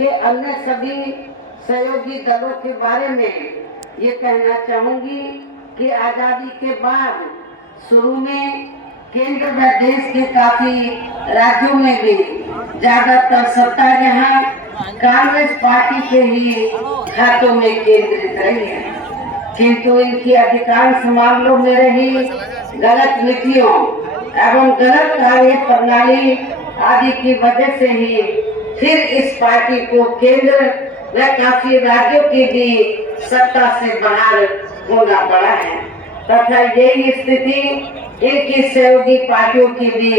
के अन्य सभी सहयोगी दलों के बारे में ये कहना चाहूंगी कि आजादी के बाद शुरू में केंद्र व देश के काफी राज्यों में भी ज्यादातर सत्ता यहाँ कांग्रेस पार्टी के ही हाथों में केंद्रित रही है, किंतु इनकी अधिकांश मामलों में रही गलत नीतियों एवं गलत कार्य प्रणाली आदि की वजह से ही फिर इस पार्टी को केंद्र व काफी राज्यों की भी सत्ता से बाहर होना पड़ा है तथा यही स्थिति इनकी सहयोगी पार्टियों की भी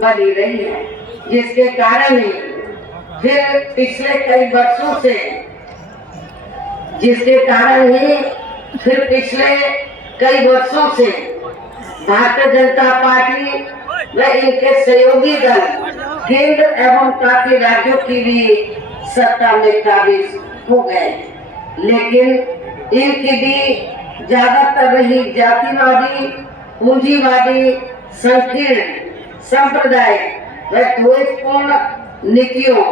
बनी रही है, जिसके कारण ही फिर पिछले कई वर्षों से भारतीय जनता पार्टी व इनके सहयोगी दल केंद्र एवं काफी राज्यों की भी सत्ता में काबिज हो गए, लेकिन इनकी भी ज्यादातर रही जातिवादी, पूंजीवादी, संकीर्ण, सांप्रदायिक व द्वेषपूर्ण नीतियों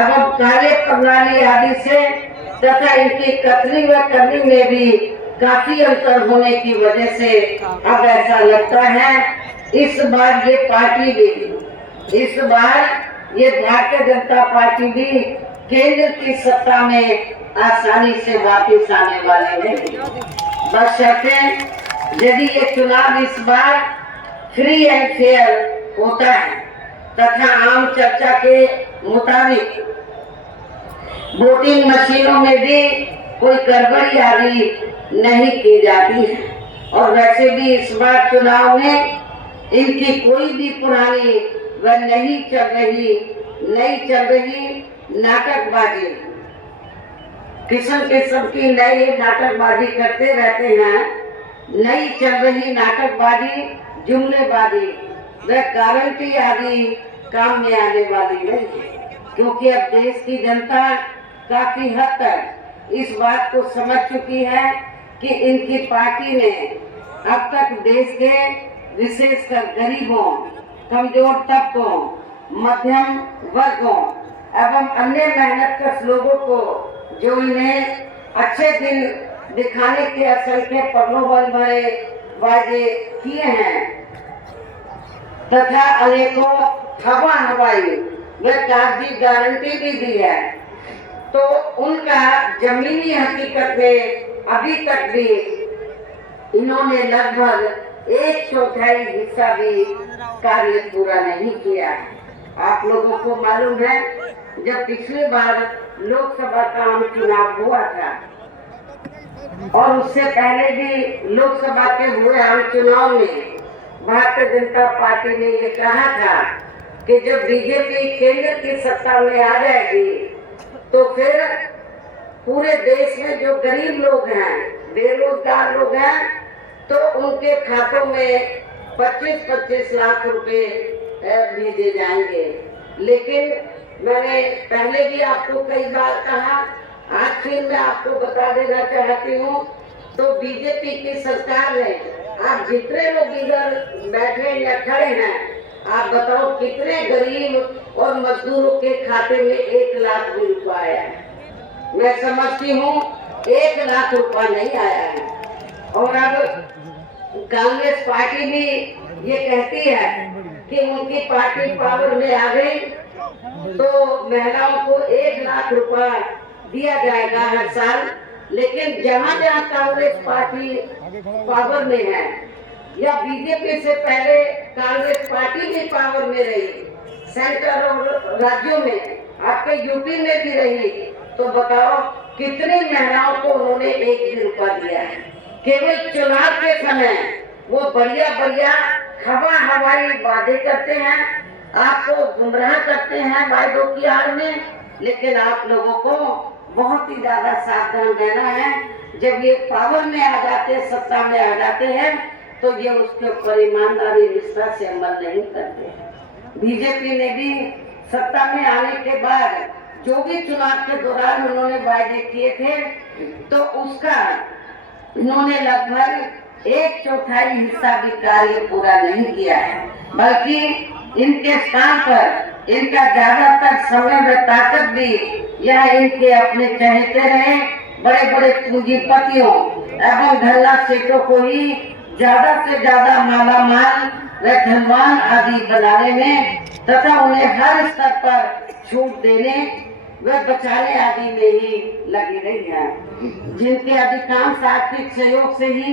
एवं कार्य प्रणाली आदि से तथा इनकी कथनी व करनी में भी काफी अंतर होने की वजह से अब ऐसा लगता है इस बार ये भारतीय जनता पार्टी भी केंद्र की सत्ता में आसानी से वापस आने वाले हैं, बशर्ते यदि ये चुनाव इस बार फ्री एंड फेयर होता है तथा आम चर्चा के मुताबिक वोटिंग मशीनों में भी कोई गड़बड़ी आदि नहीं की जाती है। और वैसे भी इस बार चुनाव में इनकी कोई भी पुरानी व नई चल रही नाटकबाजी किस्म की नई नाटकबाजी करते रहते हैं। नई चल रही नाटकबाजी, जुमलेबाजी व गारंटी आदि काम में आने वाली नहीं है, क्योंकि अब देश की जनता काफी हद तक इस बात को समझ चुकी है कि इनकी पार्टी ने अब तक देश के विशेषकर गरीबों, कमजोर तबकों, मध्यम वर्गों एवं अन्य मेहनतकश लोगों को जो इन्हें अच्छे दिन दिखाने के असंख्य प्रलोभन भरे वादे किए हैं तथा अनेकों हवाई व कागजी गारंटी भी दी है, तो उनका जमीनी हकीकत में अभी तक भी इन्होंने लगभग 1/4 हिस्सा भी कार्य पूरा नहीं किया है। आप लोगों को मालूम है, जब पिछली बार लोकसभा का आम चुनाव हुआ था और उससे पहले भी लोकसभा के हुए आम चुनाव में भारतीय जनता पार्टी ने ये कहा था कि जब बीजेपी केंद्र की सत्ता में आ जाएगी तो फिर पूरे देश में जो गरीब लोग हैं, बेरोजगार लोग हैं, तो उनके खातों में 25-25 लाख रुपए भेजे जाएंगे। लेकिन मैंने पहले भी आपको कई बार कहा, आज फिर मैं आपको बता देना चाहती हूँ, तो बीजेपी की सरकार ने आप जितने लोग इधर बैठे या खड़े हैं, आप बताओ कितने गरीब और मजदूरों के खाते में 1 लाख भी रुपया आया है? मैं समझती हूँ 1 लाख रुपया नहीं आया है। और अब कांग्रेस पार्टी भी ये कहती है कि उनकी पार्टी पावर में आ गई तो महिलाओं को 1 लाख रुपया दिया जाएगा हर साल। लेकिन जहाँ जहाँ कांग्रेस पार्टी पावर में है या बीजेपी से पहले कांग्रेस पार्टी भी पावर में रही, सेंटर और राज्यों में, आपके यूपी में भी रही, तो बताओ कितनी महिलाओं को उन्होंने 1 भी रुपया दिया है? केवल चुनाव के समय वो बढ़िया हवाई वादे करते हैं, आपको गुमराह करते हैं वादों की आड़ में, लेकिन आप लोगों को बहुत ही ज्यादा सावधान रहना है। जब ये पावर में आ जाते, सत्ता में आ जाते हैं, तो ये उसके ऊपर ईमानदारी निष्ठा से अमल नहीं करते। बीजेपी ने भी सत्ता में आने के बाद जो भी चुनाव के दौरान उन्होंने वायदे किए थे, तो उसका इन्होंने लगभग 1/4 हिस्सा भी कार्य पूरा नहीं किया है, बल्कि इनके स्थान पर इनका ज्यादातर समय व ताकत भी यह इनके अपने चहेते रहे बड़े बड़े पूंजीपतियों एवं धल्ला सेठों को ही ज्यादा से ज्यादा माला माल व धनवान आदि बनाने में तथा उन्हें हर स्तर पर छूट देने व बचाने आदि में ही लगी रही है, जिनके अधिकांश आर्थिक सहयोग से ही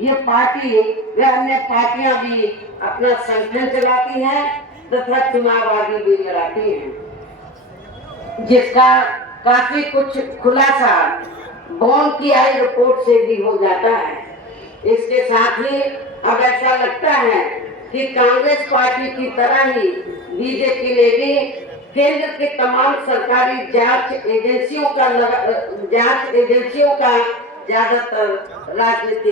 ये पार्टी व अन्य पार्टियां भी अपना संगठन चलाती हैं तथा चुनाव आदि भी लड़ाती हैं, जिसका काफी कुछ खुलासा बॉन्ड की आई रिपोर्ट से भी हो जाता है। इसके साथ ही अब ऐसा लगता है कि कांग्रेस पार्टी की तरह ही बीजेपी ने भी केंद्र के तमाम सरकारी जांच एजेंसियों का ज्यादातर राजनीतिक